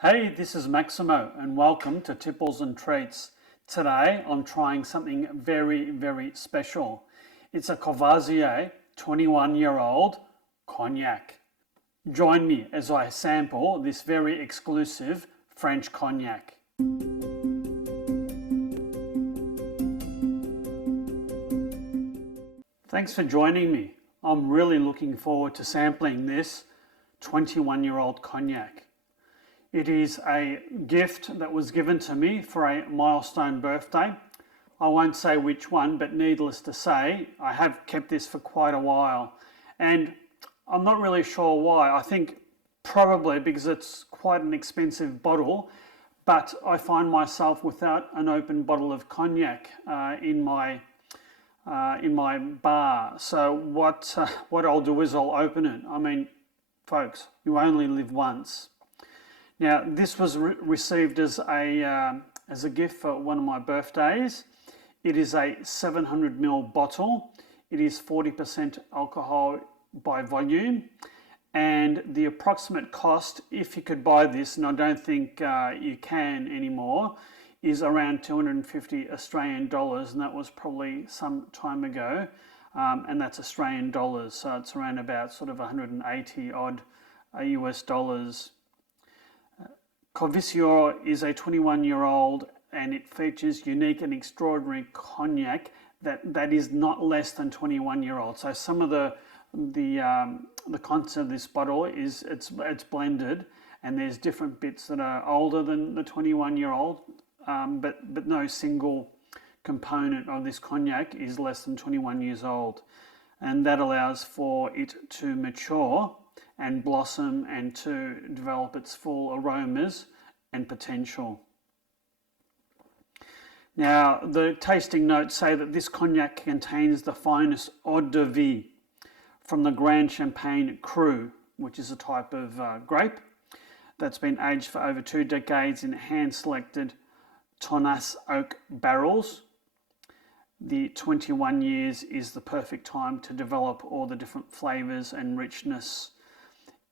Hey, this is Maximo and welcome to Tipples'n'treats. Today I'm trying something very special. It's a Courvoisier 21-year-old Cognac. Join me as I sample this very exclusive French Cognac. Thanks for joining me. I'm really looking forward to sampling this 21-year-old Cognac. It is a gift that was given to me for a milestone birthday. I won't say which one, but needless to say, I have kept this for quite a while. And I'm not really sure why. I think probably because it's quite an expensive bottle, but I find myself without an open bottle of Cognac in my bar. So what I'll do is I'll open it. I mean, folks, you only live once. Now, this was received as a gift for one of my birthdays. It is a 700ml bottle. It is 40% alcohol by volume. And the approximate cost, if you could buy this, and I don't think you can anymore, is around 250 Australian dollars, and that was probably some time ago. And that's Australian dollars, so it's around about sort of 180 odd US dollars. Courvoisier is a 21-year-old and it features unique and extraordinary Cognac that is not less than 21-year-old. So some of the content of this bottle is it's blended, and there's different bits that are older than the 21-year-old, but no single component of this Cognac is less than 21 years old, and that allows for it to mature and blossom and to develop its full aromas and potential. Now, the tasting notes say that this Cognac contains the finest Eaux-de-vie from the Grande Champagne cru, which is a type of grape that's been aged for over 2 decades in hand-selected Tronçais oak barrels. The 21 years is the perfect time to develop all the different flavours and richness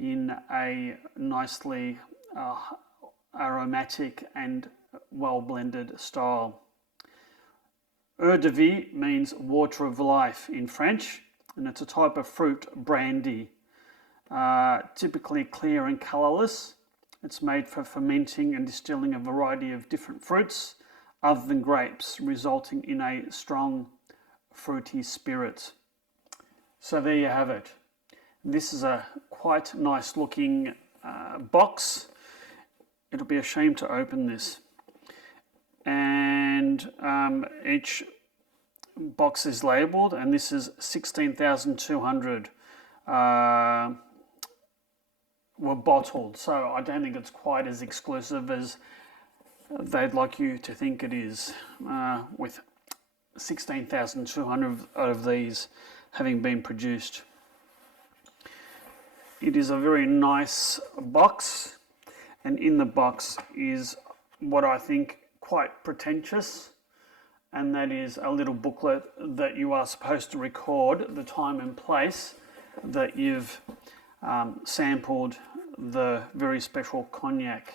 in a nicely aromatic and well-blended style. Eaux-de-vie means water of life in French, and it's a type of fruit brandy, typically clear and colorless. It's made for fermenting and distilling a variety of different fruits other than grapes, resulting in a strong fruity spirit. So there you have it. This is a quite nice looking box. It'll be a shame to open this. And each box is labelled, and this is 16,200 were bottled. So I don't think it's quite as exclusive as they'd like you to think it is, with 16,200 of these having been produced. It is a very nice box, and in the box is what I think quite pretentious, and that is a little booklet that you are supposed to record the time and place that you've sampled the very special Cognac.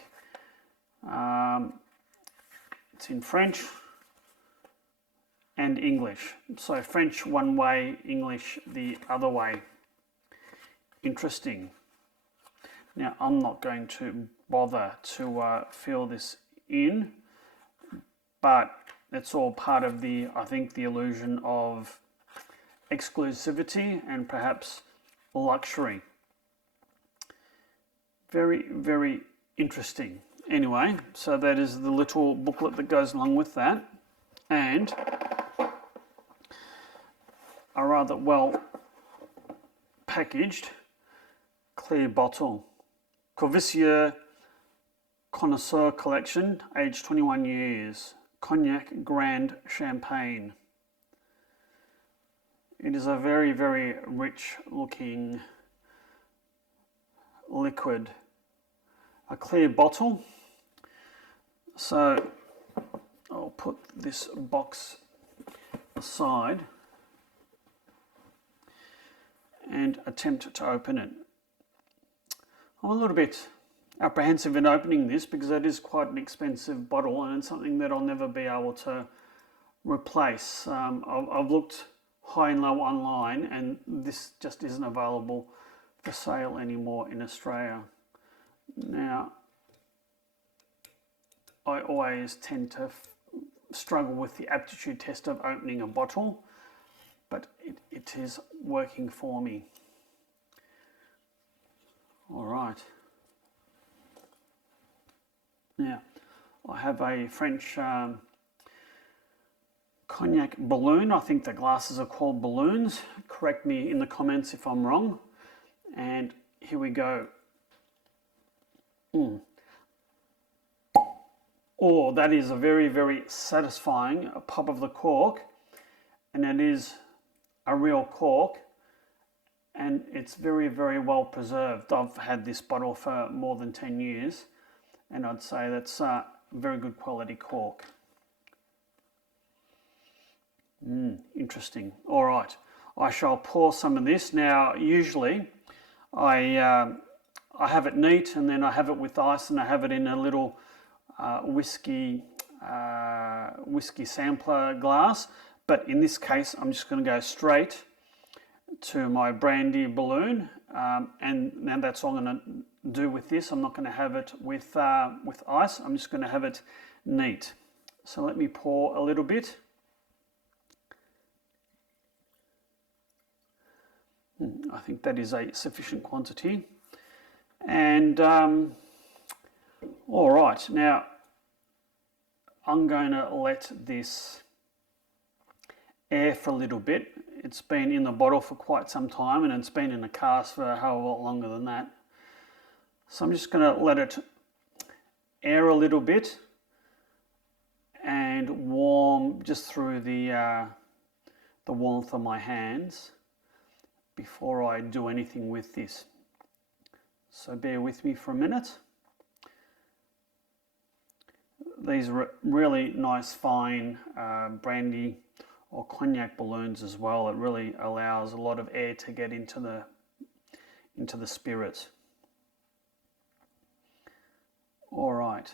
It's in French and English. So French one way, English the other way. Interesting. Now, I'm not going to bother to fill this in, but it's all part of the, I think, the illusion of exclusivity and perhaps luxury. Very interesting. Anyway, so that is the little booklet that goes along with that, and a rather well packaged clear bottle. Courvoisier Connoisseur collection, aged 21 years. Cognac Grande Champagne. It is a very rich looking liquid. A clear bottle. So I'll put this box aside and attempt to open it. I'm a little bit apprehensive in opening this because it is quite an expensive bottle and it's something that I'll never be able to replace. I've looked high and low online and this just isn't available for sale anymore in Australia. Now, I always tend to struggle with the aptitude test of opening a bottle, but it is working for me. All right. Now, I have a French cognac balloon. I think the glasses are called balloons. Correct me in the comments if I'm wrong. And here we go. Oh, that is a very, very satisfying pop of the cork. And it is a real cork. And it's very, very well preserved. I've had this bottle for more than 10 years. And I'd say that's a very good quality cork. Interesting. All right. I shall pour some of this. Now, usually I have it neat and then I have it with ice and I have it in a little whiskey sampler glass, but in this case I'm just going to go straight to my brandy balloon, and now that's all I'm going to do with this. I'm not going to have it with ice. I'm just going to have it neat. So let me pour a little bit. I think that is a sufficient quantity. And all right, now I'm going to let this air for a little bit. It's been in the bottle for quite some time and it's been in the cask for a hell of a lot longer than that. So I'm just going to let it air a little bit and warm just through the warmth of my hands before I do anything with this. So bear with me for a minute. These are really nice fine brandy or cognac balloons as well. It really allows a lot of air to get into the spirit. All right.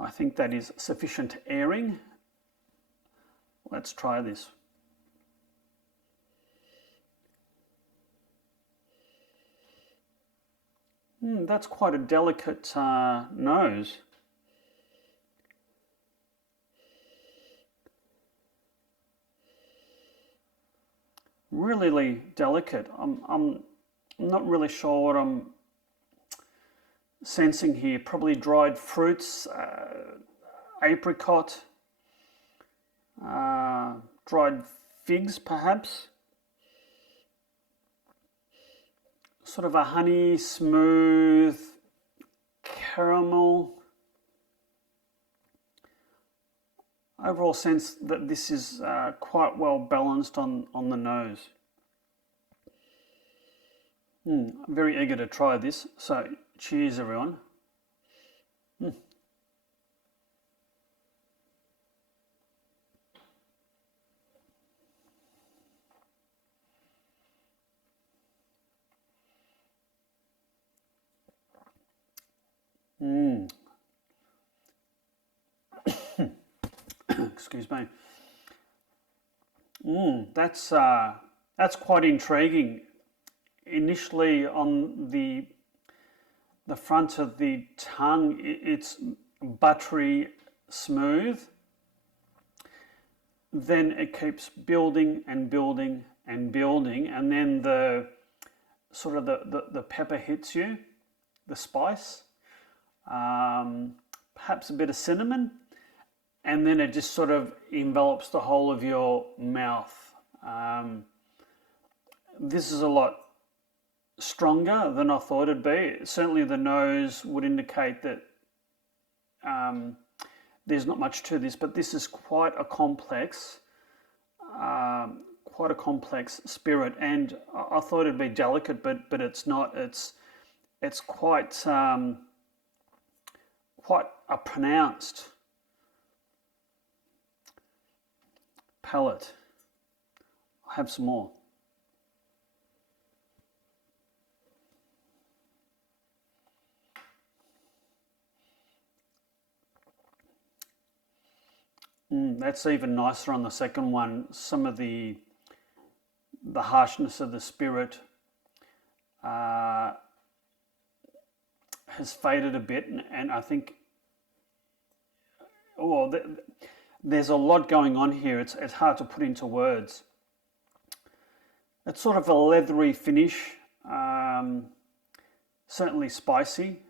I think that is sufficient airing. Let's try this. That's quite a delicate nose. Really delicate. I'm not really sure what I'm sensing here. Probably dried fruits, apricot, dried figs perhaps. Sort of a honey, smooth caramel. Overall sense that this is quite well balanced on the nose. I'm very eager to try this. So cheers everyone. Excuse me. That's quite intriguing. Initially on the front of the tongue, it's buttery smooth. Then it keeps building and building and building, and then the sort of the pepper hits you, the spice, perhaps a bit of cinnamon, and then it just sort of envelops the whole of your mouth. This is a lot stronger than I thought it'd be. Certainly the nose would indicate that there's not much to this, but this is quite a complex spirit, and I thought it'd be delicate, but it's not. It's quite a pronounced palate. I'll have some more. That's even nicer on the second one. Some of the harshness of the spirit has faded a bit, and I think, well, there's a lot going on here. It's hard to put into words. It's sort of a leathery finish, certainly spicy,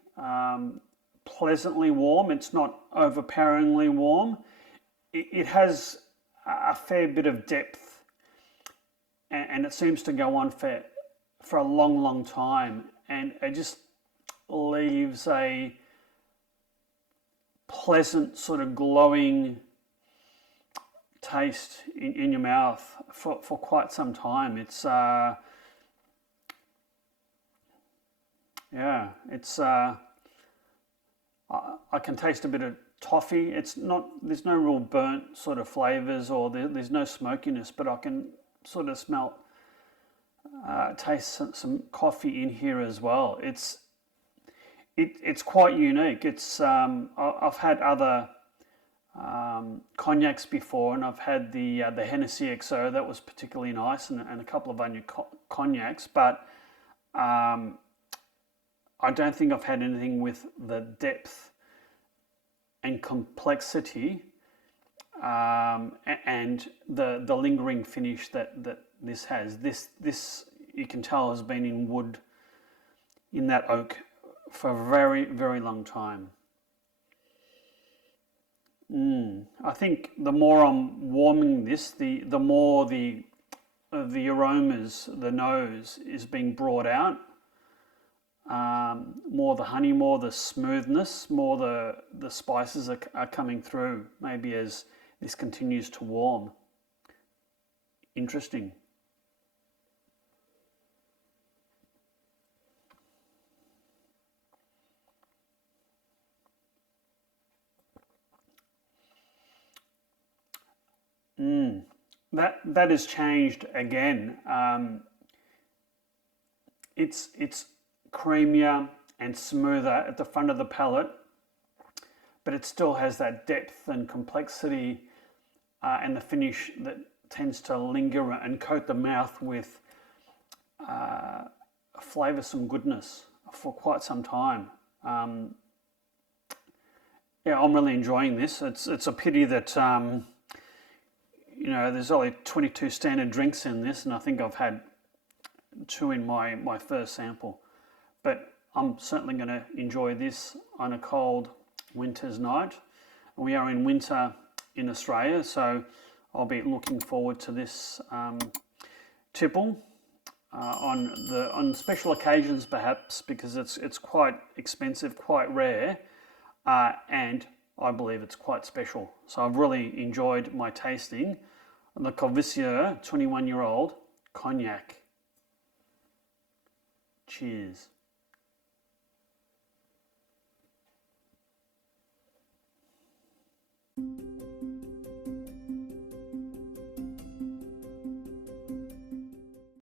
pleasantly warm. It's not overpoweringly warm. It has a fair bit of depth, and it seems to go on for a long, long time, and it just leaves a pleasant sort of glowing taste in your mouth for quite some time. It's it's I can taste a bit of toffee. It's not, there's no real burnt sort of flavors, or there's no smokiness, but I can sort of smell, taste some coffee in here as well. It's quite unique. It's I've had other cognacs before, and I've had the Hennessy XO that was particularly nice, and a couple of other cognacs, but I don't think I've had anything with the depth and complexity and the lingering finish that this has. This you can tell has been in wood, in that oak, for a very, very long time. I think the more I'm warming this, the more the aromas, the nose is being brought out. More the honey, more the smoothness, more the spices are coming through, maybe as this continues to warm. Interesting. That has changed again. It's creamier and smoother at the front of the palate, but it still has that depth and complexity and the finish that tends to linger and coat the mouth with flavoursome goodness for quite some time. Yeah, I'm really enjoying this. It's a pity that there's only 22 standard drinks in this, and I think I've had 2 in my first sample. But I'm certainly going to enjoy this on a cold winter's night. We are in winter in Australia, so I'll be looking forward to this tipple on special occasions, perhaps, because it's quite expensive, quite rare, and I believe it's quite special. So I've really enjoyed my tasting on the Courvoisier 21-year-old Cognac. Cheers.